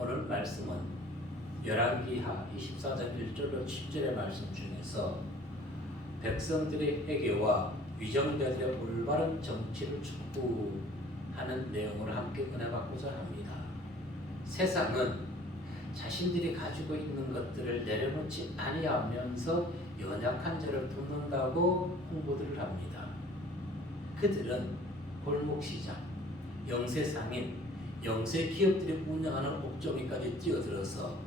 오늘 말씀은 열왕기하 24장 1절로 10절의 말씀 중에서 백성들의 회개와 위정자들의 올바른 정치를 촉구하는 내용을 함께 은혜받고자 합니다. 세상은 자신들이 가지고 있는 것들을 내려놓지 아니하면서 연약한 자를 돕는다고 홍보들을 합니다. 그들은 골목시장, 영세상인, 영세기업들이 운영하는 옥점이까지 뛰어들어서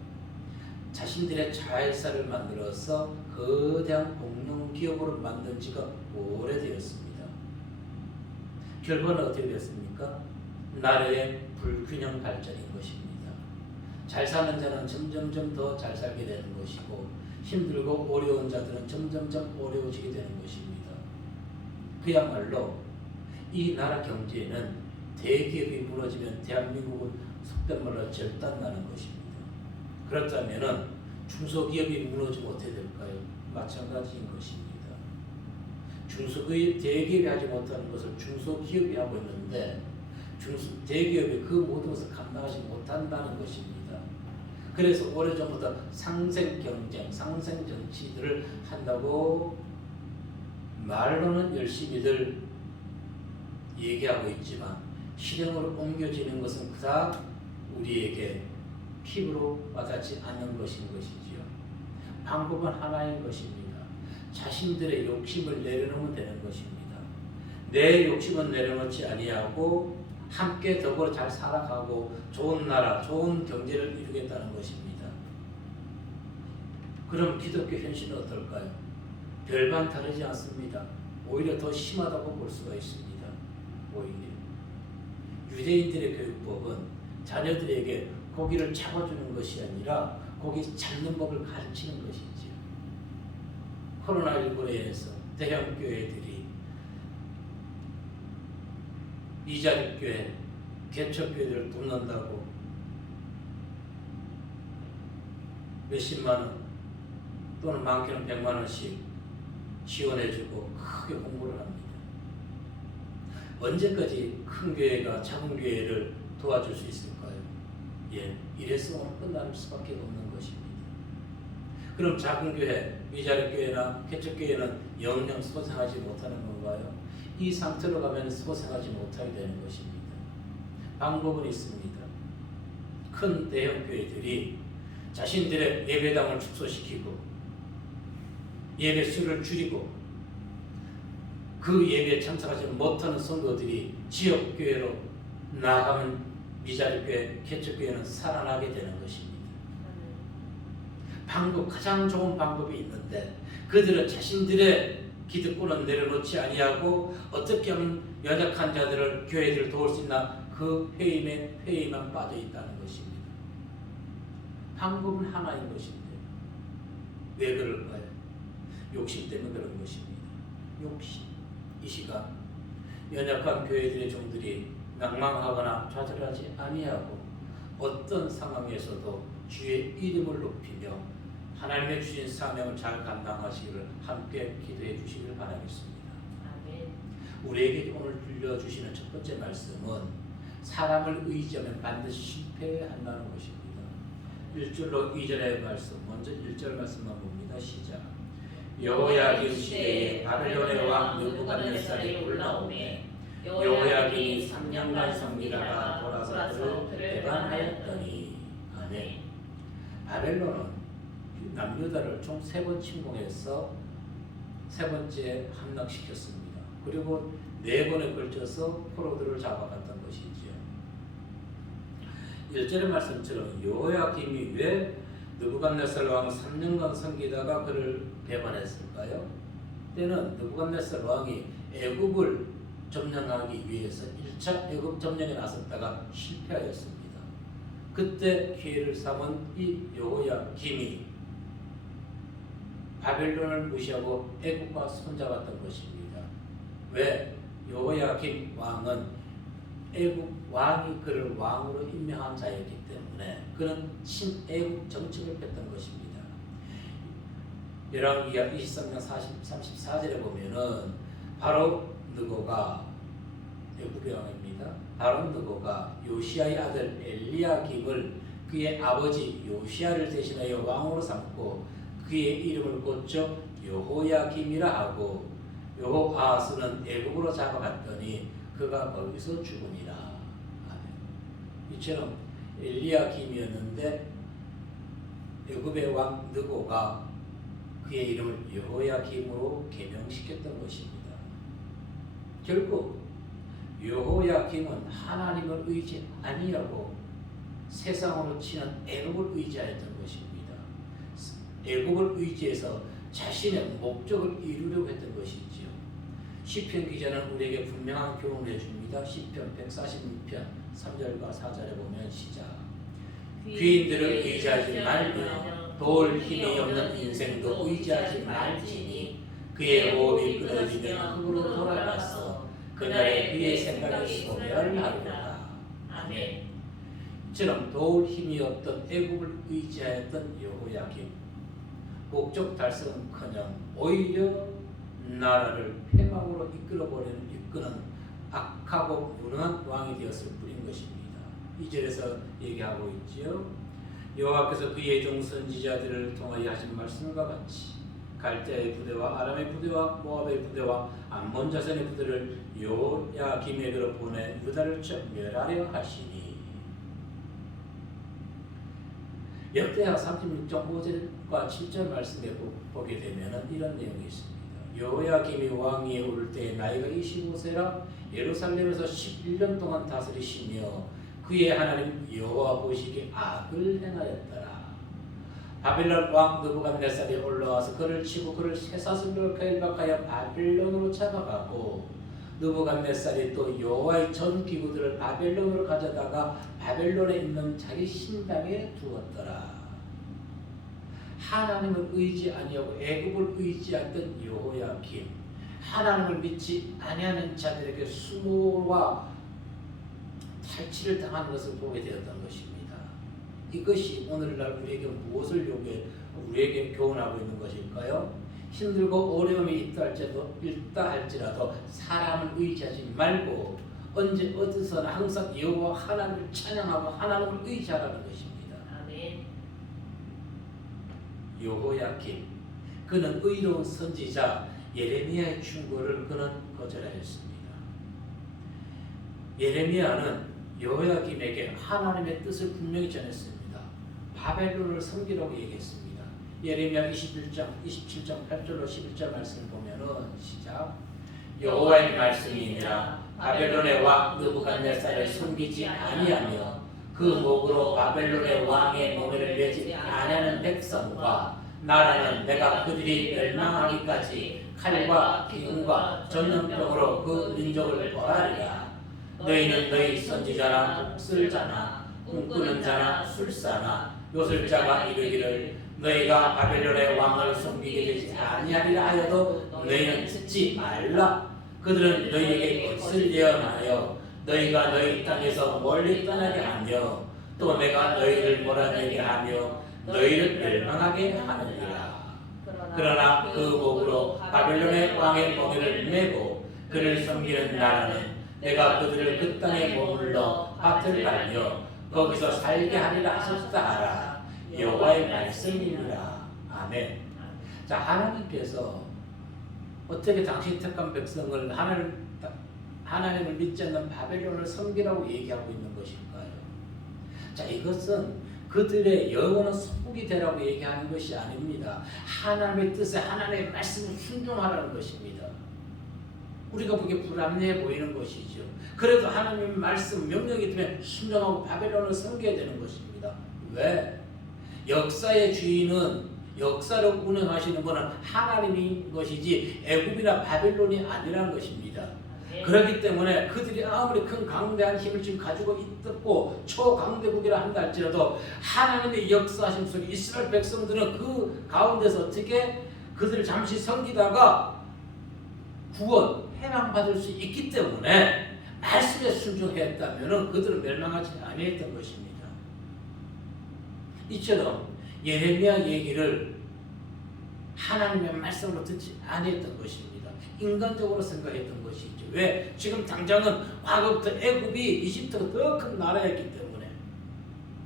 자신들의 자회사를 만들어서 거대한 공룡기업으로 만든 지가 오래되었습니다. 결과는 어떻게 됐습니까? 나라의 불균형 발전인 것입니다. 잘 사는 자는 점점점 더 잘 살게 되는 것이고 힘들고 어려운 자들은 점점점 어려워지게 되는 것입니다. 그야말로 이 나라 경제에는 대기업이 무너지면 대한민국은 속된 말로 절단나는 것입니다. 그렇다면 중소기업이 무너지면 어떻게 될까요? 마찬가지인 것입니다. 중소기업, 대기업이 하지 못하는 것을 중소기업이 하고 있는데 대기업이 그 모든 것을 감당하지 못한다는 것입니다. 그래서 오래전부터 상생 경쟁, 상생 정치들을 한다고 말로는 열심히들 얘기하고 있지만 실행으로 옮겨지는 것은 그닥 우리에게 피부로 와닿지 않는 것인 것이지요. 방법은 하나인 것입니다. 자신들의 욕심을 내려놓으면 되는 것입니다. 내 욕심은 내려놓지 아니하고 함께 더불어 잘 살아가고 좋은 나라, 좋은 경제를 이루겠다는 것입니다. 그럼 기독교 현실은 어떨까요? 별반 다르지 않습니다. 오히려 더 심하다고 볼 수가 있습니다. 오히려 유대인들의 교육법은 자녀들에게 고기를 잡아주는 것이 아니라 고기 잡는 법을 가르치는 것이지요. 코로나19로 인해서 대형 교회들이 이자립교회, 개척교회들을 돕는다고 몇십만 원 또는 많게는 100만 원씩 지원해주고 크게 홍보를 합니다. 언제까지 큰 교회가 작은 교회를 도와줄 수 있을까요? 이래서 오늘 끝날 수밖에 없는 것입니다. 그럼 작은 교회, 위자립교회나 개척교회는 영영 소생하지 못하는 건가요? 이 상태로 가면 소생하지 못하게 되는 것입니다. 방법은 있습니다. 큰 대형 교회들이 자신들의 예배당을 축소시키고 예배 수를 줄이고 그 예배에 참석하지 못하는 성도들이 지역교회로 나아가면 미자립교회, 개척교회는 살아나게 되는 것입니다. 가장 좋은 방법이 있는데 그들은 자신들의 기득권은 내려놓지 아니하고 어떻게 하면 연약한 자들을 교회들을 도울 수 있나 그 회의만 빠져 있다는 것입니다. 방법은 하나인 것인데 왜 그럴까요? 욕심 때문에 그런 것입니다. 욕심. 이 시간 연약한 교회들의 종들이 낭망하거나 좌절하지 아니하고 어떤 상황에서도 주의 이름을 높이며 하나님의 주신 사명을 잘 감당하시기를 함께 기도해 주시기를 바라겠습니다. 아멘. 우리에게 오늘 들려주시는 첫 번째 말씀은 사람을 의지하면 반드시 실패한다는 것입니다. 1절로 2절의 말씀, 먼저 1절 말씀만 봅니다. 시작. 여호야김 시대에 바벨론의 왕 느부갓네살이 올라오매 여호야김이 3년간 섬기다가 돌아서 그를 배반하였더니. 아멘. 바벨론은 남유다를 총 3번 침공해서 3번째 함락시켰습니다. 그리고 4번에 걸쳐서 포로들을 잡아갔던 것이지요. 1절의 말씀처럼 여호야김이 왜 느부갓네살 왕을 3년간 섬기다가 그를 배반했을까요? 때는 느부갓네살 왕이 애굽을 점령하기 위해서 1차 애굽 점령에 나섰다가 실패하였습니다. 그때 기회를 삼은 이 여호야김이 바벨론을 무시하고 애굽과 손잡았던 것입니다. 왜? 여호야김 왕은 애굽 왕이 그를 왕으로 임명한 자였기 때문에 그는 친애굽 정책을 폈던 것입니다. 열왕기하 23장 34절에 보면은 바로 느고가 애굽의 왕입니다. 바로 느고가 요시야의 아들 엘리야김을 그의 아버지 요시야를 대신하여 왕으로 삼고 그의 이름을 고쳐 여호야김이라 하고 여호아하스는 애굽으로 잡아갔더니 그가 거기서 죽으니라. 아멘. 이처럼 엘리야김이었는데 애굽의 왕 느고가 그의 이름을 여호야김으로 개명시켰던 것입니다. 결국 여호야김은 하나님을 의지 아니하고 세상으로 치는 애굽을 의지하였던 것입니다. 애굽을 의지해서 자신의 목적을 이루려고 했던 것이지요. 시편 기자는 우리에게 분명한 교훈을 해줍니다. 시편 146편 3절과 4절에 보면 시작. 귀인들을 의지하지 말며 도울 힘이 없는 인생도 의지하지 말지니 그의 호흡이 끊어지면 흙으로 돌아가서 그날에 그의 생각이 소멸하리로다. 아멘. 이처럼 도울 힘이 없던 애굽을 의지하였던 여호야김, 목적 달성은커녕 오히려 나라를 폐망으로 이끄는 악하고 무능한 왕이 되었을 뿐인 것입니다. 2절에서 얘기하고 있지요. 여호와께서 그의 종 선지자들을 통하여 하신 말씀과 같이 갈대아의 부대와 아람의 부대와 모압의 부대와 암몬 자손의 부대를 여호야김에게로 보내 유다를 멸하려 하시니. 역대하 36.5절과 7절 말씀에 보게 되면 이런 내용이 있습니다. 여호야김이 왕위에 오를 때에 나이가 25세라 예루살렘에서 11년 동안 다스리시며 그의 하나님 여호와 보시기에 악을 행하였더라. 바벨론 왕 느부갓네살이 올라와서 그를 치고 그를 쇠사슬로 결박하여 바벨론으로 잡아가고 느부갓네살이 또 여호와의 전 기구들을 바벨론으로 가져다가 바벨론에 있는 자기 신당에 두었더라. 하나님을 의지 아니하고 애굽을 의지했던 여호야김, 하나님을 믿지 아니하는 자들에게 수모와 탈취를 당하는 것을 보게 되었던 것입니다. 이것이 오늘날 우리에게 무엇을 우리에게 교훈하고 있는 것일까요? 힘들고 어려움이 있다 할지라도 사람을 의지하지 말고 언제 어디서나 항상 여호와 하나님을 찬양하고 하나님을 의지하라는 것입니다. 아멘. 여호야김, 그는 의로운 선지자 예레미야의 충고를 그는 거절하였습니다. 예레미야는 여호야김에게 하나님의 뜻을 분명히 전했습니다. 바벨론을 섬기라고 얘기했습니다. 예레미야 27장 8절로 11절 말씀을 보면은 시작. 여호와의 말씀이니라 바벨론의 왕 느부갓네살을 섬기지 아니하며 그 목으로 바벨론의 왕의 멍에를 내지 아니하는 백성과 나라는 내가 그들이 멸망하기까지 칼과 기근과 전염병으로 그 민족을 벌하리라. 너희는 너희 선지자나 독설자나 꿈꾸는 자나 술사나 요술자가 이르기를 너희가 바벨론의 왕을 섬기게 되지 아니하리라 하여도 너희는 듣지 말라. 그들은 너희에게 것을 예언하여 너희가 너희 땅에서 멀리 떠나게 하며 또 내가 너희를 몰아내게 하며 너희를 멸망하게 하느니라. 그러나 그 목으로 바벨론의 왕의 멍에를 메고 그를 섬기는 나라는 내가 그들을 그 땅에 머물러 밭을 갈며 거기서 살게 하리라 하셨다 하라. 여호와의 말씀이니라. 아멘. 자, 하나님께서 어떻게 당신 택한 백성을 하나님을 믿지 않는 바벨론을 섬기라고 얘기하고 있는 것일까요? 자, 이것은 그들의 영원한 속국이 되라고 얘기하는 것이 아닙니다. 하나님의 뜻에 하나님의 말씀을 순종하라는 것입니다. 우리가 보기에 불합리해 보이는 것이죠. 그래도 하나님의 말씀 명령이 되면 순종하고 바벨론을 섬겨야 되는 것입니다. 왜? 역사의 주인은 역사를 운행하시는 분은 하나님인 것이지 애굽이나 바벨론이 아니라는 것입니다. 그렇기 때문에 그들이 아무리 큰 강대한 힘을 지금 가지고 있고 초강대국이라 한다 할지라도 하나님의 역사하심 속에 이스라엘 백성들은 그 가운데서 어떻게 그들을 잠시 섬기다가 구원, 해방받을 수 있기 때문에 말씀에 순종했다면 그들은 멸망하지 아니했던 것입니다. 이처럼 예레미야 얘기를 하나님의 말씀으로 듣지 아니했던 것입니다. 인간적으로 생각했던 것이죠. 왜? 지금 당장은 과거부터 애굽이 이집트가 더 큰 나라였기 때문에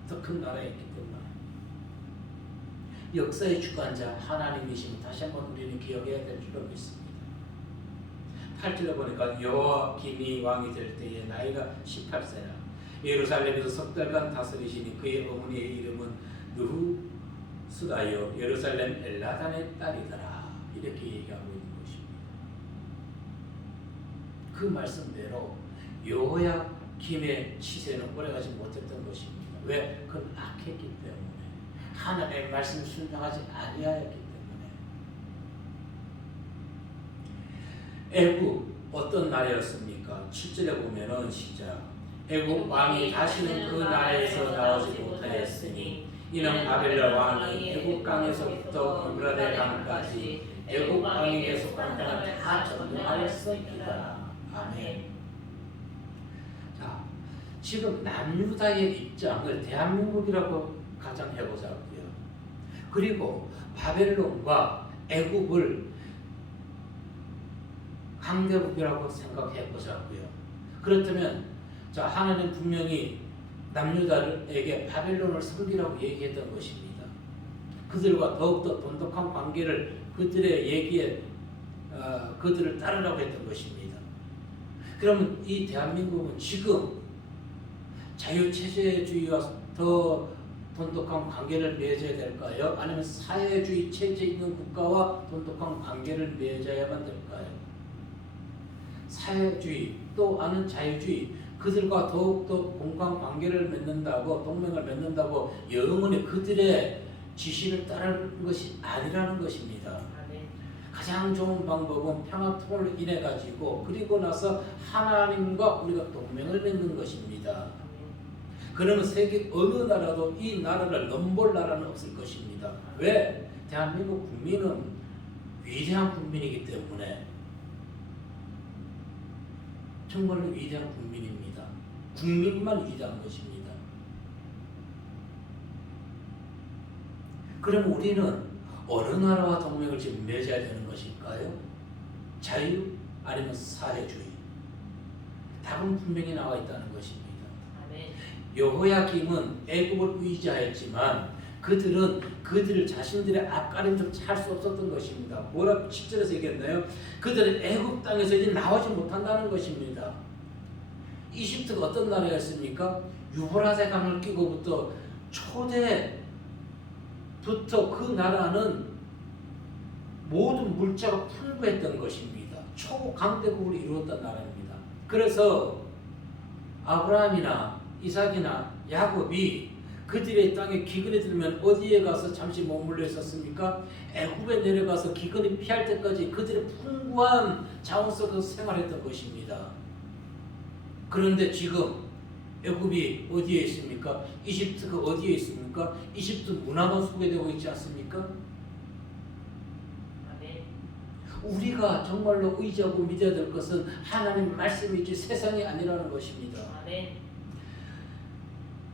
더 큰 나라였기 때문에 역사의 주관자 하나님이심을 다시 한번 우리는 기억해야 될 필요가 있습니다. 8절에 보니까 여호와김이 왕이 될 때에 나이가 18세라 예루살렘에서 석 달간 다스리시니 그의 어머니의 이름은 느후스다요 예루살렘 엘라단의 딸이더라. 이렇게 얘기하고 있는 것입니다. 그 말씀대로 여호야김의 치세는 오래가지 못했던 것입니다. 왜? 그건 악했기 때문에, 하나님의 말씀을 순종하지 아니하였기 때문에. 애굽 어떤 나라였습니까? 7절에 보면은 시작 애굽 왕이 다시는 그 나라에서 나오지 못하였으니 이는 바벨론 왕이 애굽 강에서부터 유브라데 강까지 애굽 왕에게 속한 땅을 다 점령하였습니다. 아멘. 자, 지금 남유다의 입장을 대한민국이라고 가정해보자고요. 그리고 바벨론과 애굽을 강대국이라고 생각해보자고요. 그렇다면 자, 하나님 분명히 남유다에게 바벨론을 섬기라고 얘기했던 것입니다. 그들과 더욱더 돈독한 관계를 그들의 얘기에 그들을 따르라고 했던 것입니다. 그러면 이 대한민국은 지금 자유체제주의와 더 돈독한 관계를 맺어야 될까요? 아니면 사회주의 체제 있는 국가와 돈독한 관계를 맺어야만 될까요? 사회주의 또 아는 자유주의 그들과 더욱더 공간 관계를 맺는다고 동맹을 맺는다고 영원히 그들의 지시를 따르는 것이 아니라는 것입니다. 가장 좋은 방법은 평화통일로 인해 가지고 그리고 나서 하나님과 우리가 동맹을 맺는 것입니다. 그러면 세계 어느 나라도 이 나라를 넘볼 나라는 없을 것입니다. 왜? 대한민국 국민은 위대한 국민이기 때문에, 정말로 위대한 국민입니다. 국민만 위대한 것입니다. 그럼 우리는 어느 나라와 동맹을 지금 맺어야 되는 것일까요? 자유 아니면 사회주의? 답은 분명히 나와 있다는 것입니다. 여호야김은 애굽을 의지하였지만 그들은 그들 자신들의 앞가림도 찰 수 없었던 것입니다. 뭐라고 10절에서 얘기했나요? 그들은 애굽 땅에서 이제 나오지 못한다는 것입니다. 이집트가 어떤 나라였습니까? 유브라데 강을 끼고부터 초대부터 그 나라는 모든 물자가 풍부했던 것입니다. 초강대국을 이루었던 나라입니다. 그래서 아브라함이나 이삭이나 야곱이 그들의 땅에 기근이 들면 어디에 가서 잠시 머물러 있었습니까? 애굽에 내려가서 기근이 피할 때까지 그들의 풍부한 자원 속에서 생활했던 것입니다. 그런데 지금 애굽이 어디에 있습니까? 이집트가 어디에 있습니까? 이집트 문화가 소개되고 있지 않습니까? 우리가 정말로 의지하고 믿어야 될 것은 하나님 말씀이지 세상이 아니라는 것입니다.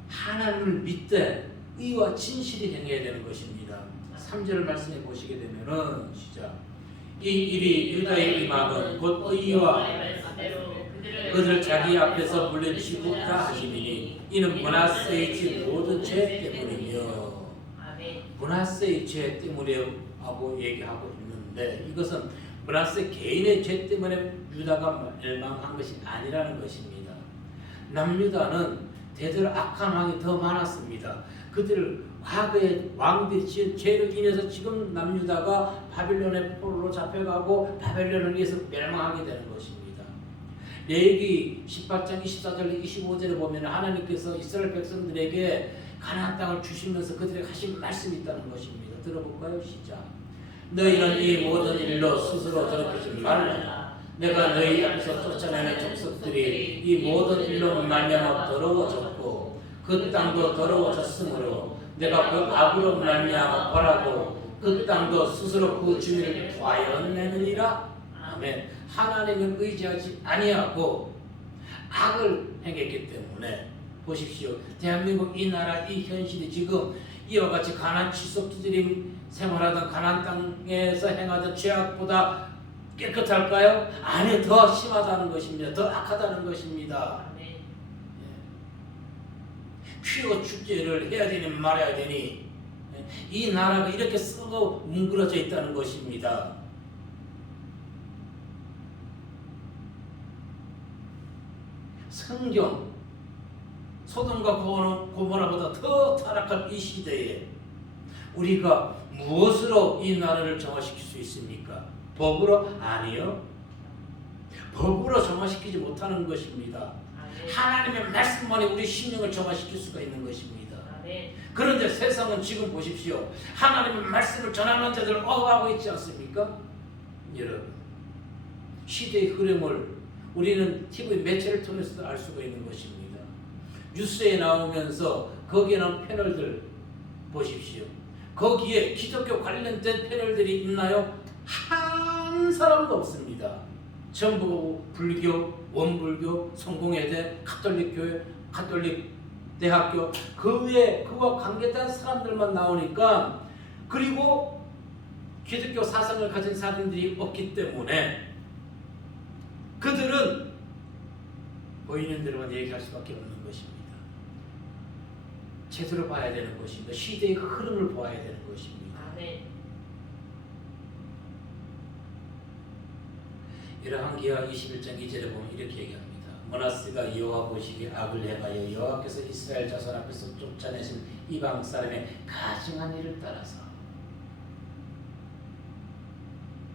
하나님을 믿되 의와 진실이 행해야 되는 것입니다. 3절 말씀해 보시게 되면은 시작 이 일이 유다의 임함은 곧 의와 그들을 자기 앞에서 물리치고 다 하시니 이는 므낫세의 집 모든 죄 때문이며, 므낫세의 죄 때문에 하고 얘기하고 있는데 이것은 므낫세 개인의 죄 때문에 유다가 멸망한 것이 아니라는 것입니다. 남유다는 대대로 악한 왕이 더 많았습니다. 그들 과거에 왕들이 지은 죄를 인해서 지금 남유다가 바벨론의 포로로 잡혀가고 바벨론을 위해서 멸망하게 되는 것입니다. 레위기 18장 24절 25절에 보면 하나님께서 이스라엘 백성들에게 가나안 땅을 주시면서 그들에게 하신 말씀이 있다는 것입니다. 들어볼까요? 시작. 너희는 이 모든 일로 스스로 더럽히지 말라. 내가 너희 앞에서 쫓아내는 족속들이 이 모든 일로 말미암아 더러워졌고 그 땅도 더러워졌으므로 내가 그 악으로 말미암아 벌하고 그 땅도 스스로 그 주민을 도하여내느니라. 아멘. 하나님을 의지하지 아니하고 악을 행했기 때문에 보십시오. 대한민국 이 나라 이 현실이 지금 이와 같이 가나안 칠석주들이 생활하던 가나안 땅에서 행하던 죄악보다 깨끗할까요? 아니, 더 심하다는 것입니다. 더 악하다는 것입니다. 피로 축제를 해야 되니 말아야 되니 이 나라가 이렇게 썩어 뭉그러져 있다는 것입니다. 성경 소돔과 고모라보다 더 타락한 이 시대에 우리가 무엇으로 이 나라를 정화시킬 수 있습니까? 법으로? 아니요. 법으로 정화시키지 못하는 것입니다. 하나님의 말씀만이 우리 심령을 정화시킬 수가 있는 것입니다. 그런데 세상은 지금 보십시오. 하나님의 말씀을 전하는 자들을 억압하고 있지 않습니까? 여러분, 시대의 흐름을 우리는 TV 매체를 통해서도 알 수가 있는 것입니다. 뉴스에 나오면서 거기에 나온 패널들 보십시오. 거기에 기독교 관련된 패널들이 있나요? 한 사람도 없습니다. 전부 불교, 원불교, 성공회대, 가톨릭교회, 가톨릭 대학교 그 외에 그와 관계된 사람들만 나오니까, 그리고 기독교 사상을 가진 사람들이 없기 때문에 그들은 보이는 대로만 얘기할 수밖에 없는 것입니다. 제대로 봐야 되는 것입니다. 시대의 흐름을 보아야 되는 것입니다. 열왕기하 21장 2절에 보면 이렇게 얘기합니다. 므낫세가 여호와 보시기에 악을 행하여 여호와께서 이스라엘 자손 앞에서 쫓아내신 이방 사람의 가증한 일을 따라서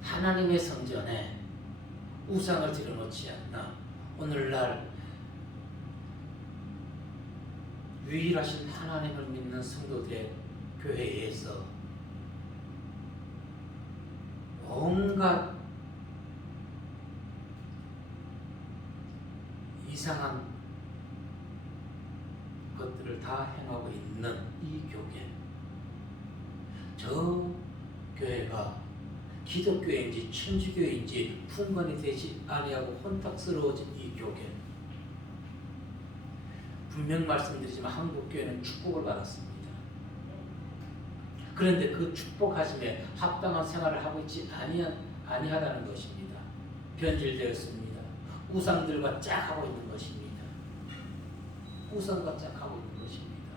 하나님의 성전에 우상을 들여놓지 않나. 오늘날 유일하신 하나님을 믿는 성도들의 교회에서 온갖 이상한 것들을 다 행하고 있는 이 교회, 저 교회가 기독교인지 천주교인지 분간이 되지 아니하고 혼탁스러워진 이 교회, 분명 말씀드리지만 한국교회는 축복을 받았습니다. 그런데 그 축복하심에 합당한 생활을 하고 있지 아니하다는 것입니다. 변질되었습니다. 우상들과 짝하고 있는 것입니다. 우상과 짝하고 있는 것입니다.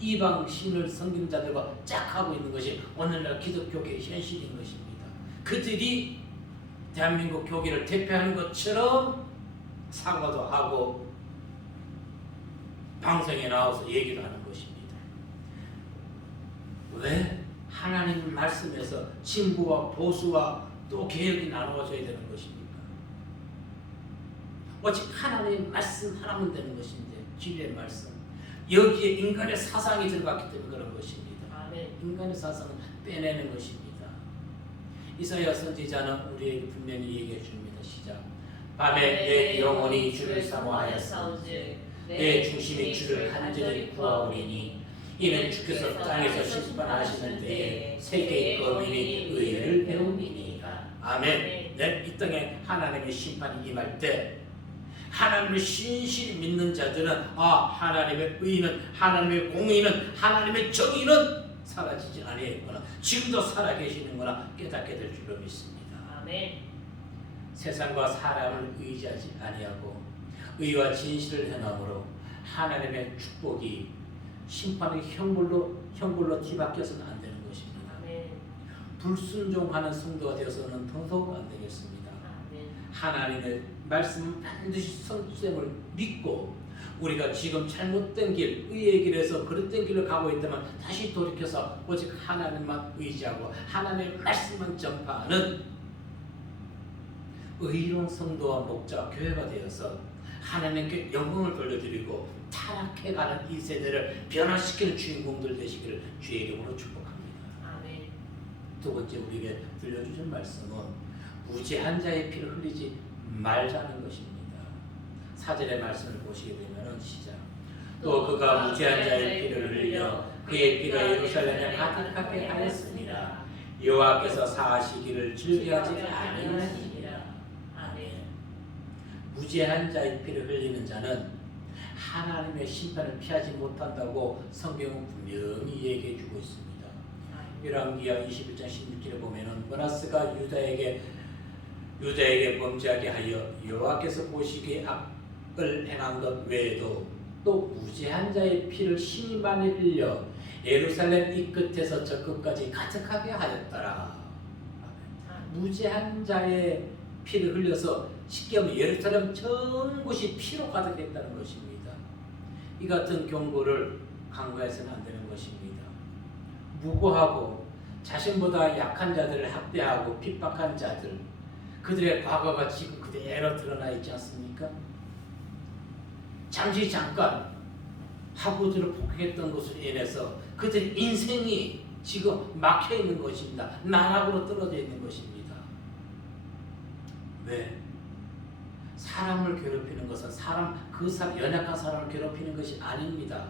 이방 신을 섬기는 자들과 짝하고 있는 것이 오늘날 기독교계의 현실인 것입니다. 그들이 대한민국 교계를 대표하는 것처럼 사과도 하고 방송에 나와서 얘기를 하는 것입니다. 왜? 하나님 말씀에서 진보와 보수와 또 개혁이 나누어져야 되는 것입니까? 오직 하나님의 말씀 하나면 되는 것인데, 진리의 말씀, 여기에 인간의 사상이 들어갔기 때문에 그런 것입니다. 인간의 사상은 빼내는 것입니다. 이사야 선지자는 우리에게 분명히 얘기해 줍니다. 시작. 밤에 내 영혼이 주를 사모하였사온즉 내 중심이 주를 간절히 구하오리니 이는 주께서 땅에서 심판하시는 때에 세계의 거민이 의를 배움이니이다. 아멘. 이 땅에 하나님의 심판이 임할 때 하나님을 신실히 믿는 자들은 하나님의 의는, 하나님의 공의는, 하나님의 정의는 사라지지 아니했구나, 지금도 살아계시는구나 깨닫게 될 줄로 믿습니다. 아멘. 세상과 사람을 의지하지 아니하고 의와 진실을 행함으로 하나님의 축복이 심판의 형벌로 뒤바뀌어서는 안 되는 것입니다. 아멘. 불순종하는 성도가 되어서는 더더욱 안 되겠습니다. 아멘. 하나님의 말씀은 반드시 선생을 믿고 우리가 지금 잘못된 길, 의의 길에서 그릇된 길을 가고 있다면 다시 돌이켜서 오직 하나님만 의지하고 하나님의 말씀만 전파하는 의로운 성도와 목자, 교회가 되어서 하나님께 영광을 돌려드리고 타락해가는 이 세대를 변화시키는 주인공들 되시기를 주의 이름으로 축복합니다. 아멘. 두 번째 우리에게 들려주신 말씀은 무죄한 자의 피를 흘리지 말자는 것입니다. 4절의 말씀을 보시게 되면 시작. 또 그가 무죄한 자의 피를 흘려 그의 피가 예루살렘에 가득하게 하였습니다. 여호와께서 사하시기를 즐겨하지 아니하시니라. 아멘. 무죄한 자의 피를 흘리는 자는 하나님의 심판을 피하지 못한다고 성경은 분명히 얘기해 주고 있습니다. 열왕기하 21장 16절에 보면은 므낫세가 유다에게 범죄하게 하여 여호와께서 보시기에 악을 행한 것 외에도 또 무죄한 자의 피를 신이 많이 흘려 예루살렘 이 끝에서 저 끝까지 가득하게 하였더라. 무죄한 자의 피를 흘려서 쉽게 하면 예루살렘 전 곳이 피로 가득했다는 것입니다. 이 같은 경고를 간과해서는 안 되는 것입니다. 무고하고 자신보다 약한 자들을 학대하고 핍박한 자들, 그들의 과거가 지금 그대로 드러나 있지 않습니까? 잠깐 하부들을 폭행했던 것으로 인해서 그들의 인생이 지금 막혀 있는 것입니다. 나락으로 떨어져 있는 것입니다. 왜? 사람을 괴롭히는 것은 연약한 사람을 괴롭히는 것이 아닙니다.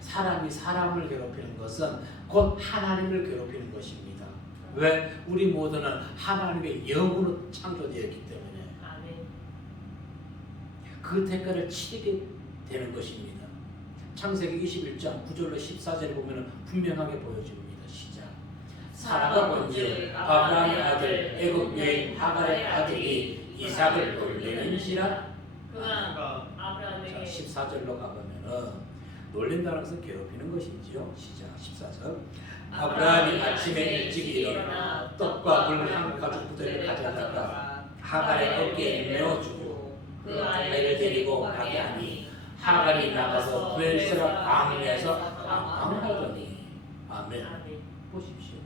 사람이 사람을 괴롭히는 것은 곧 하나님을 괴롭히는 것입니다. 왜? 우리 모두는 하나님의 영으로 창조되었기 때문에 그 대가를 치르게 되는 것입니다. 창세기 21장 9절로 14절을 보면 분명하게 보여줍니다. 시작. 사라가 본즉 아브라함의 아들 애굽 여인 하갈의 아들이 이삭을 놀리는지라. 자, 14절로 가보면은 놀린다는 것은 괴롭히는 것이지요. 시작. 14절. 아브라함이 아침에 일찍 일어나 떡과 물 한 가죽 부대를 가져다가 하갈의 어깨에 메어주고 그 아이를 데리고 가게 하니 하갈이 나가서 브엘세바 광야에서 방황하더니. 아멘. 보십시오.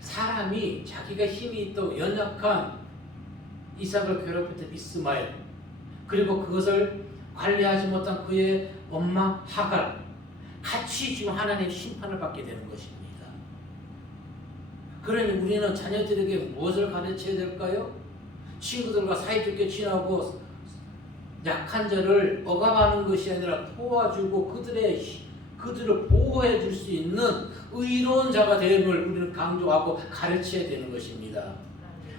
사람이 자기가 힘이 있고 연약한 이삭을 괴롭혔던 이스마엘, 그리고 그것을 관리하지 못한 그의 엄마 하갈, 같이 지금 하나님의 심판을 받게 되는 것입니다. 그러니 우리는 자녀들에게 무엇을 가르쳐야 될까요? 친구들과 사이좋게 지내고 약한 자를 억압하는 것이 아니라 도와주고 그들을 보호해 줄 수 있는 의로운 자가 되음을 우리는 강조하고 가르쳐야 되는 것입니다.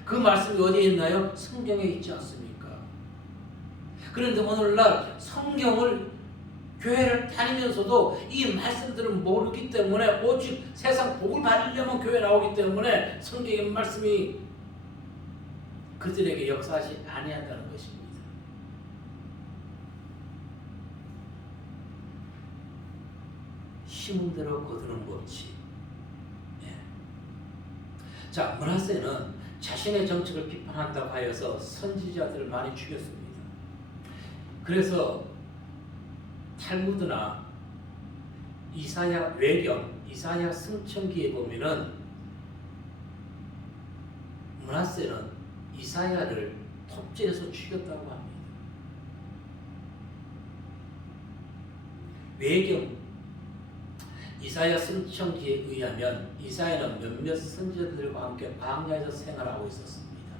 그 말씀이 어디에 있나요? 성경에 있지 않습니까? 그런데 오늘날 성경을 교회를 다니면서도 이 말씀들을 모르기 때문에 오직 세상 복을 받으려면 교회 나오기 때문에 성경의 말씀이 그들에게 역사하지 아니한다는 것입니다. 심은 대로 거두는 법칙. 자, 므낫세는 자신의 정책을 비판한다고 하여서 선지자들을 많이 죽였습니다. 그래서 탈무드나 이사야 외경, 이사야 승천기에 보면은 므낫세는 이사야를 톱질해서 죽였다고 합니다. 외경, 이사야 승천기에 의하면 이사야는 몇몇 선지자들과 함께 광야에서 생활하고 있었습니다.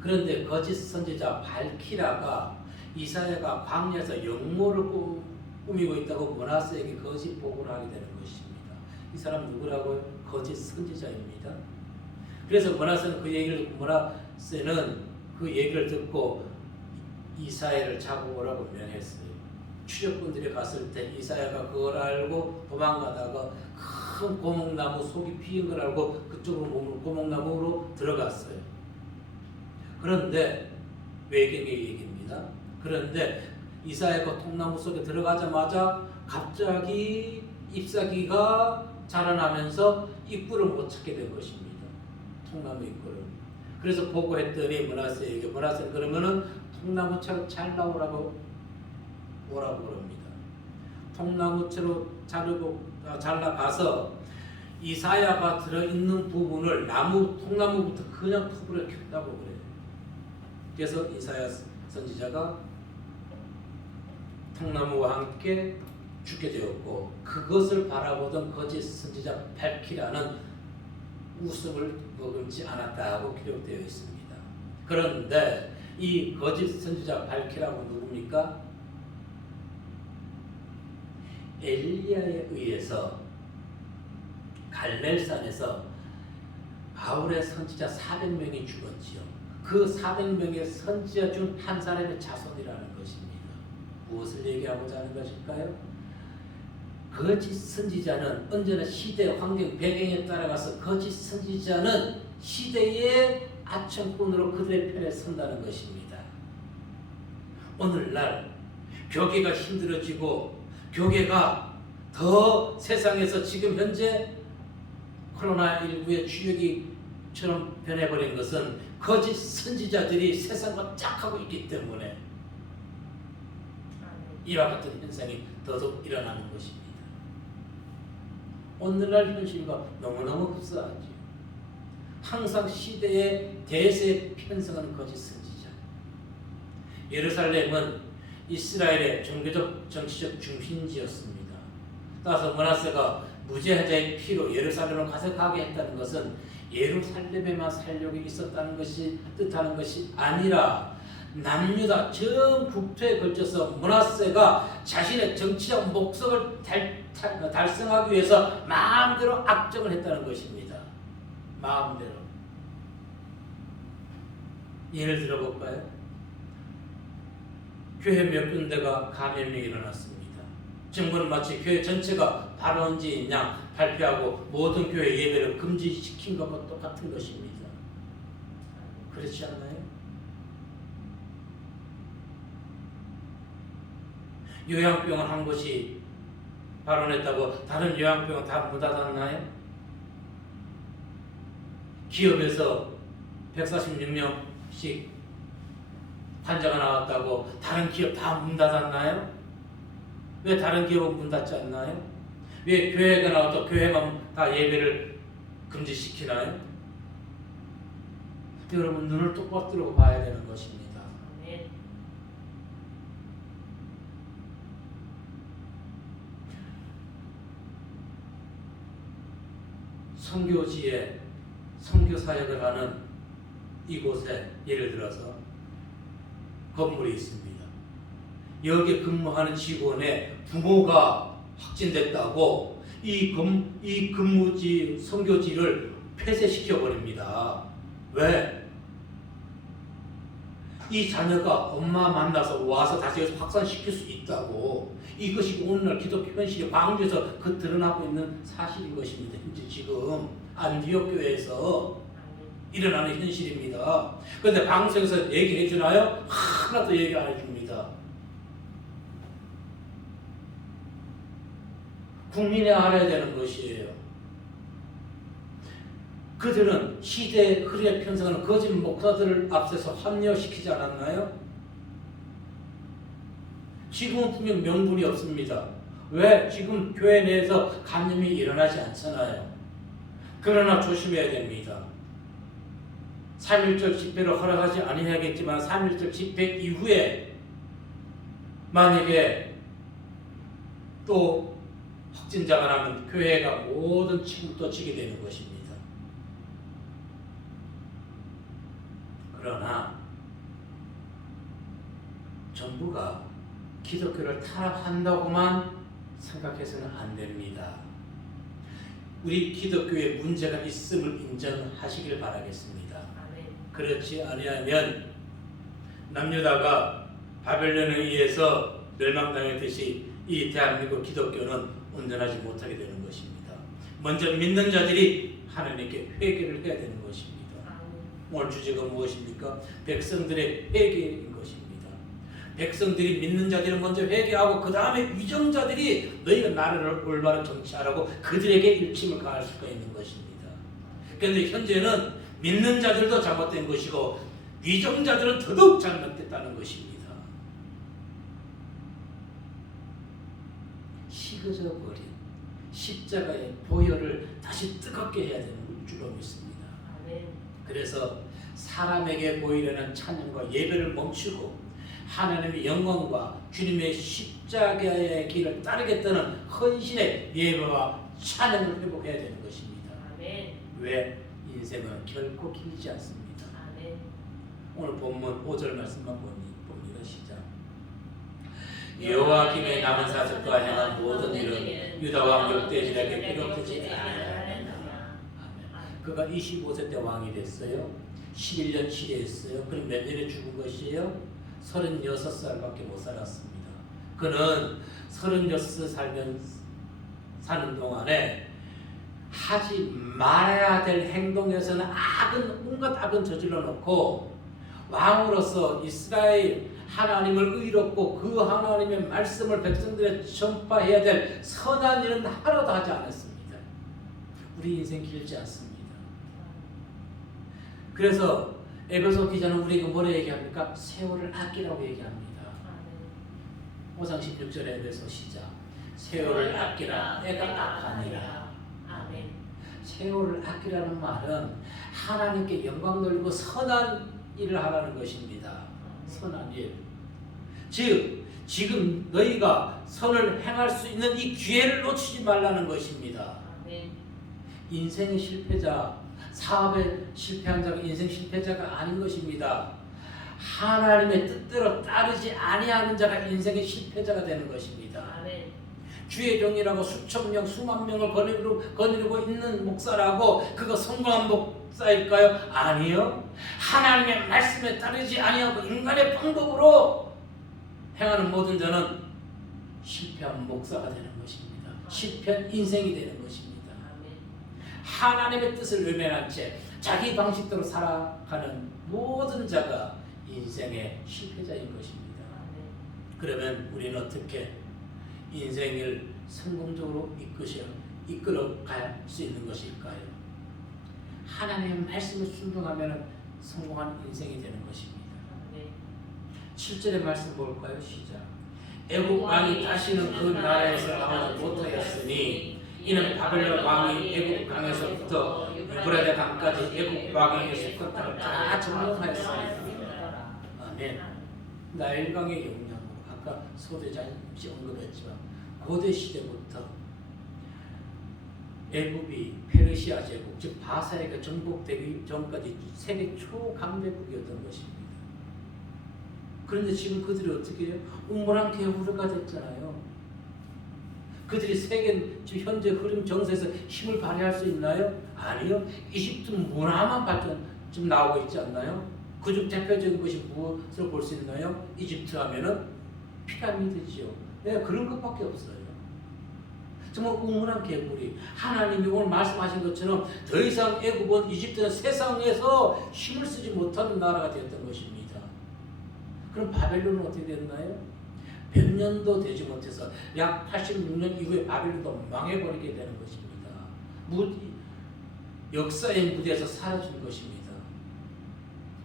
그런데 거짓 선지자 발키라가 이사야가 광야에서 영모를 꾸미고 있다고 므낫세에게 거짓 보고를 하게 되는 것입니다. 이 사람 누구라고요? 거짓 선지자입니다. 그래서 므낫세는 그 얘기를 듣고 이사야를 잡아오라고 명했어요. 추적꾼들이 갔을 때 이사야가 그걸 알고 도망가다가 큰 고목나무 속이 비인 걸 알고 그쪽으로 고목나무로 들어갔어요. 그런데 외경의 얘기입니다. 그런데 이사야가 통나무 속에 들어가자마자 갑자기 잎사귀가 자라나면서 입구를 못 찾게 된 것입니다. 통나무 입구를. 그래서 보고했더니 므낫세에게 므낫세는 그러면은 통나무채로 잘라오라고 그럽니다. 통나무채로 잘라가서 이사야가 들어있는 부분을 통나무부터 그냥 톱으로 켰다고 그래요. 그래서 이사야 선지자가 통나무와 함께 죽게 되었고 그것을 바라보던 거짓 선지자 발키라는 웃음을 머금지 않았다고 기록되어 있습니다. 그런데 이 거짓 선지자 발키라고 누굽니까? 엘리야에 의해서 갈멜산에서 바울의 선지자 400명이 죽었지요. 그 400명의 선지자 중 한 사람의 자손이라는 것입니다. 무엇을 얘기하고자 하는 것일까요? 거짓 선지자는 언제나 시대, 환경, 배경에 따라가서 거짓 선지자는 시대의 아첨꾼으로 그들의 편에 선다는 것입니다. 오늘날 교계가 힘들어지고 교계가 더 세상에서 지금 현재 코로나19의 주역이처럼 변해버린 것은 거짓 선지자들이 세상과 짝하고 있기 때문에 이와 같은 현상이 더더욱 일어나는 것입니다. 오늘날 현실과 너무너무 흡사하죠. 항상 시대의 대세에 편성하는 거짓 선지자. 예루살렘은 이스라엘의 종교적 정치적 중심지였습니다. 따라서 므낫세가 무제한자의 피로 예루살렘을 가득하게 했다는 것은 예루살렘에만 살려고 있었다는 것이 뜻하는 것이 아니라 남유다 전 국토에 걸쳐서 므낫세가 자신의 정치적 목적을 달성하기 위해서 마음대로 악정을 했다는 것입니다. 마음대로. 예를 들어볼까요? 교회 몇 군데가 감염이 일어났습니다. 정부는 마치 교회 전체가 발원지인 양 발표하고 모든 교회 예배를 금지시킨 것과 똑같은 것입니다. 그렇지 않나요? 요양병원 한 곳이 발원했다고 다른 요양병원 다 문 닫았나요? 기업에서 146명씩 환자가 나왔다고 다른 기업 다 문 닫았나요? 왜 다른 기업은 문 닫지 않나요? 왜 교회가 나와도 교회만 다 예배를 금지시키나요? 여러분 눈을 똑바로 뜨고 봐야 되는 것입니다. 네. 선교지에 선교 사역을 하는 이곳에 예를 들어서 건물이 있습니다. 여기에 근무하는 직원의 부모가 확진됐다고 이 근무지 선교지를 폐쇄시켜 버립니다. 왜? 이 자녀가 엄마 만나서 와서 다시 여기서 확산시킬 수 있다고. 이것이 오늘날 기독교 현실이 광주에서 드러나고 있는 사실인 것입니다. 현재 지금 안디옥 교회에서 일어나는 현실입니다. 그런데 방송에서 얘기해 주나요? 하나도 얘기 안 해줍니다. 국민이 알아야 되는 것이에요. 그들은 시대의 흐름에 편성하는 거짓 목사들을 앞세서 합리화시키지 않았나요? 지금은 분명 명분이 없습니다. 왜? 지금 교회 내에서 감염이 일어나지 않잖아요. 그러나 조심해야 됩니다. 3.1절 집회를 허락하지 아니하겠지만 3.1절 집회 이후에 만약에 또 확진자가 나면 교회가 모든 책임을 또 지게 되는 것입니다. 그러나 정부가 기독교를 탄압한다고만 생각해서는 안 됩니다. 우리 기독교에 문제가 있음을 인정하시길 바라겠습니다. 그렇지 아니하면 남유다가 바벨론에 의해서 멸망당했듯이 이 대한민국 기독교는 온전하지 못하게 되는 것입니다. 먼저 믿는 자들이 하나님께 회개를 해야 되는 것입니다. 오늘 주제가 무엇입니까? 백성들의 회개인 것입니다. 백성들이 믿는 자들은 먼저 회개하고 그 다음에 위정자들이 너희가 나라를 올바로 정치하라고 그들에게 일침을 가할 수가 있는 것입니다. 그런데 현재는 믿는 자들도 잘못된 것이고 위정자들은 더더욱 잘못됐다는 것입니다. 식어져 버린 십자가의 보혈을 다시 뜨겁게 해야 되는 줄로 믿습니다. 그래서 사람에게 보이려는 찬양과 예배를 멈추고 하나님의 영광과 주님의 십자가의 길을 따르겠다는 헌신의 예배와 찬양을 회복해야 되는 것입니다. 왜? 인생은 결코 길지 않습니다. 오늘 본문 5절 말씀만 봅니다. 시작. 여호와김의 남은 사적과 행한 모든 일은 유다왕 역대지에게 기록되지 않았느냐. 그가 25세 때 왕이 됐어요. 11년 치레했어요. 그럼 몇 년에 죽은 것이에요? 36살밖에 못 살았습니다. 그는 36살 사는 동안에 하지 말아야 될 행동에서는 온갖 악은 저질러 놓고 왕으로서 이스라엘 하나님을 의롭고 그 하나님의 말씀을 백성들에 전파해야 될 선한 일은 하나도 하지 않았습니다. 우리 인생 길지 않습니다. 그래서 에베소 기자는 우리에게 뭐라 얘기합니까? 세월을 아끼라고 얘기합니다. 5장 16절에 에베소 시작. 세월을 아끼라 때가 악하니라. 아멘. 세월을 아끼라는 말은 하나님께 영광 돌리고 선한 일을 하라는 것입니다. 선한 일. 즉 지금 너희가 선을 행할 수 있는 이 기회를 놓치지 말라는 것입니다. 아멘. 인생의 실패자, 사업에 실패한 자가 인생 실패자가 아닌 것입니다. 하나님의 뜻대로 따르지 아니하는 자가 인생의 실패자가 되는 것입니다. 아멘. 주의 종이라고 수천 명, 수만 명을 거느리고 있는 목사라고 그거 성공한 목사일까요? 아니요. 하나님의 말씀에 따르지 아니하고 인간의 방법으로 행하는 모든 자는 실패한 목사가 되는 것입니다. 실패한 인생이 되는 것입니다. 하나님의 뜻을 외면한 채 자기 방식대로 살아가는 모든 자가 인생의 실패자인 것입니다. 그러면 우리는 어떻게 인생을 성공적으로 이끌어갈 수 있는 것일까요? 하나님의 말씀에 순종하면 성공한 인생이 되는 것입니다. 7절의 말씀 볼까요? 시작. 애국 왕이 다시는 그 나라에서 나오지 못하였으니 이는 바벨론 왕이 애국 강에서부터 유브라데 강까지 애국 왕에게 속한 땅을 다 점령하였습니다. 아멘. 나일강의 영향으로 아까 소대장이 언급했지만 고대 시대부터 애굽이 페르시아 제국 즉 바사에게 정복되기 전까지 세계 초강대국이었던 것입니다. 그런데 지금 그들이 어떻게 해요? 우물안 개구리가 됐잖아요. 그들이 세계 지금 현재 흐름 정세에서 힘을 발휘할 수 있나요? 아니요. 이집트 문화만 발전 지금 나오고 있지 않나요? 그 중 대표적인 것이 무엇을 볼 수 있나요? 이집트 하면은 피라미드지요. 네, 그런 것밖에 없어요. 정말 우물안 개구리. 하나님이 오늘 말씀하신 것처럼 더 이상 애굽은 이집트는 세상에서 힘을 쓰지 못하는 나라가 되었던 것입니다. 그럼 바벨론은 어떻게 됐나요? 100년도 되지 못해서 약 86년 이후에 바벨론도 망해버리게 되는 것입니다. 역사의 무대에서 사라진 것입니다.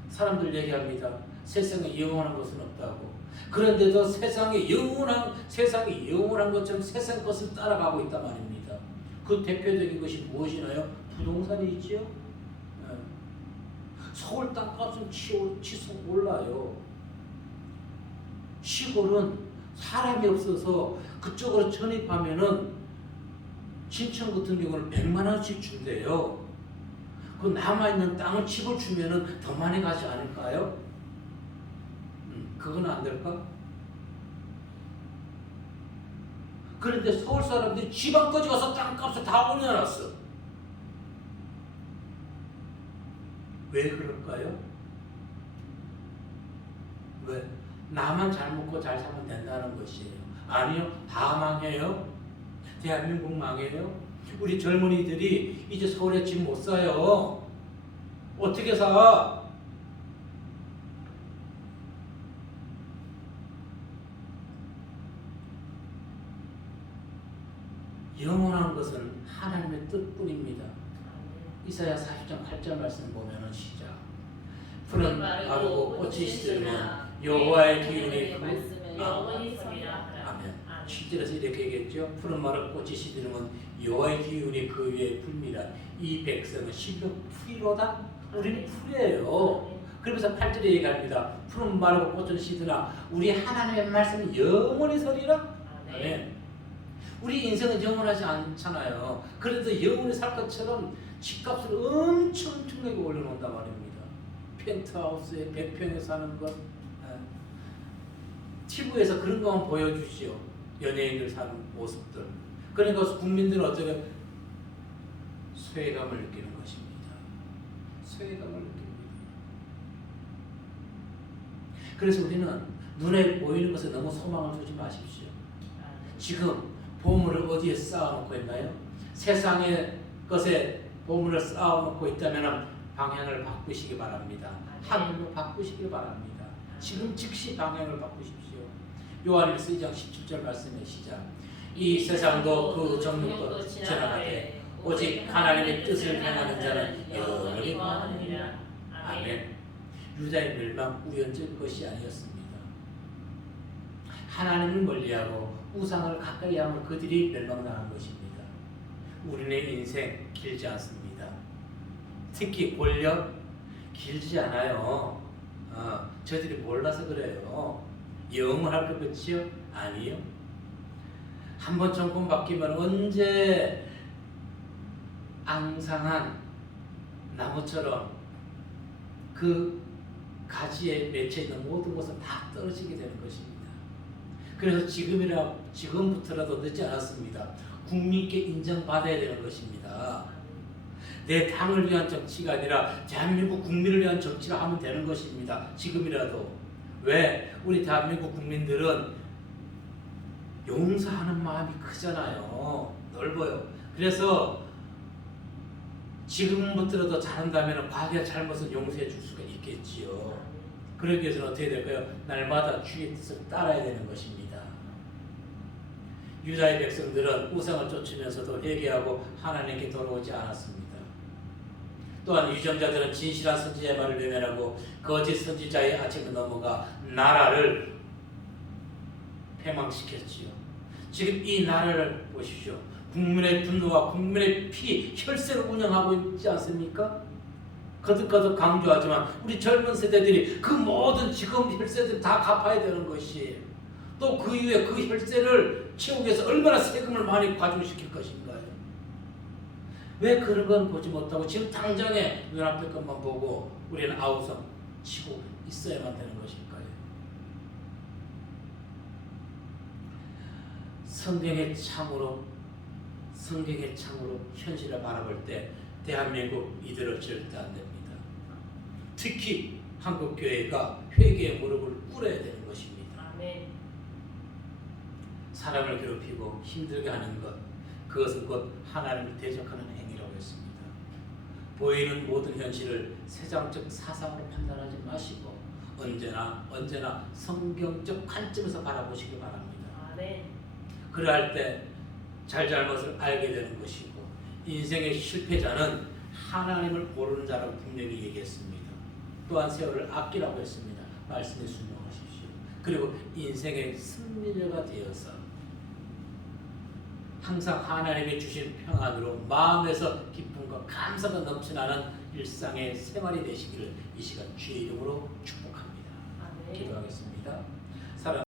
사람들 얘기합니다. 세상에 영원한 것은 없다고. 그런데도 세상이 영원한 것처럼 세상 것을 따라가고 있단 말입니다. 그 대표적인 것이 무엇이나요? 부동산이 있지요. 네. 서울 땅값은 치솟 올라요. 시골은 사람이 없어서 그쪽으로 전입하면은 신청 같은 경우는 100만 원씩 준대요. 그 남아있는 땅을 집을 주면은 더 많이 가지 않을까요? 그건 안 될까? 그런데 서울 사람들이 지방까지 가서 땅값을 다 올려놨어. 왜 그럴까요? 왜? 나만 잘 먹고 잘 살면 된다는 것이에요. 아니요. 다 망해요. 대한민국 망해요. 우리 젊은이들이 이제 서울에 집 못 사요. 어떻게 사? 영원한 것은 하나님의 뜻뿐입니다. 이사야 40장 8절 말씀 보면은 시작. 푸른 마르고 꽃이 시들면 여호와의 기운이 영원히 서리라. 아멘. 7절에서 이렇게 얘기했죠. 푸른 마르고 꽃이 시들면 여호와의 기운이 그 위에 불미라. 이 백성은 실로 풀이로다. 우리는 풀이에요. 그러면서 8절에 얘기합니다. 푸른 마르고 꽃은 시드나 우리 하나님의 말씀은 영원히 서리라. 아멘. 우리 인생은 영원하지 않잖아요. 그래도 영원히 살 것처럼 집값을 엄청나게 올려놓는단 말입니다. 펜트하우스에 100평에 사는 것. TV에서 그런 것만 보여주시오. 연예인들 사는 모습들. 그러니까 국민들은 어떻게 소외감을 느끼는 것입니다. 소외감을 느낍니다. 그래서 우리는 눈에 보이는 것에 너무 소망을 두지 마십시오. 지금 보물을 어디에 쌓아놓고 있나요? 세상의 것에 보물을 쌓아놓고 있다면 방향을 바꾸시기 바랍니다. 하늘로 바꾸시길 바랍니다. 지금 즉시 방향을 바꾸십시오. 요한일서 2장 17절 말씀의 시작. 이 세상도 그 정욕도 지나가되 오직 하나님의 뜻을 행하는 자는 영원히 거하느니라. 아멘. 유다의 멸망 우연적 것이 아니었습니다. 하나님을 멀리하고 우상을 가까이 하면 그들이 멸망당한 것입니다. 우리의 인생 길지 않습니다. 특히 권력 길지 않아요. 저들이 몰라서 그래요. 영원할 것 같지요? 아니요. 한번 정권 바뀌면 언제 앙상한 나무처럼 그 가지에 맺혀 있는 모든 것은 다 떨어지게 되는 것입니다. 그래서 지금부터라도 늦지 않았습니다. 국민께 인정받아야 되는 것입니다. 내 당을 위한 정치가 아니라 대한민국 국민을 위한 정치를 하면 되는 것입니다. 지금이라도. 왜? 우리 대한민국 국민들은 용서하는 마음이 크잖아요. 넓어요. 그래서 지금부터라도 잘한다면 과거의 잘못은 용서해 줄 수가 있겠지요. 그러기 위해서는 어떻게 될까요? 날마다 주의 뜻을 따라야 되는 것입니다. 유다의 백성들은 우상을 쫓으면서도 회개하고 하나님께 돌아오지 않았습니다. 또한 유정자들은 진실한 선지자의 말을 외면하고 거짓 선지자의 아침에 넘어가 나라를 패망시켰지요. 지금 이 나라를 보십시오. 국민의 분노와 국민의 피, 혈세를 운영하고 있지 않습니까? 거듭거듭 강조하지만 우리 젊은 세대들이 그 모든 지금 혈세들 다 갚아야 되는 것이 또 그 이후에 그 혈세를 채우기 위해서 얼마나 세금을 많이 과중시킬 것인가요? 왜 그런 건 보지 못하고 지금 당장에 눈앞의 것만 보고 우리는 아우성 치고 있어야만 되는 것일까요? 성경의 창으로 현실을 바라볼 때 대한민국 이대로 절대 안 됩니다. 특히 한국교회가 회개의 무릎을 꿇어야 되는 것입니다. 아멘. 사람을 괴롭히고 힘들게 하는 것, 그것은 곧 하나님을 대적하는 행위라고 했습니다. 보이는 모든 현실을 세상적 사상으로 판단하지 마시고 언제나 성경적 관점에서 바라보시기 바랍니다. 아멘. 그러할 때 잘잘못을 알게 되는 것이고 인생의 실패자는 하나님을 모르는 자라고 분명히 얘기했습니다. 또한 세월을 아끼라고 했습니다. 말씀에 순종하십시오. 그리고 인생의 승리자가 되어서 항상 하나님이 주신 평안으로 마음에서 기쁨과 감사가 넘쳐나는 일상의 생활이 되시기를 이 시간 주의 이름으로 축복합니다. 아멘. 기도하겠습니다.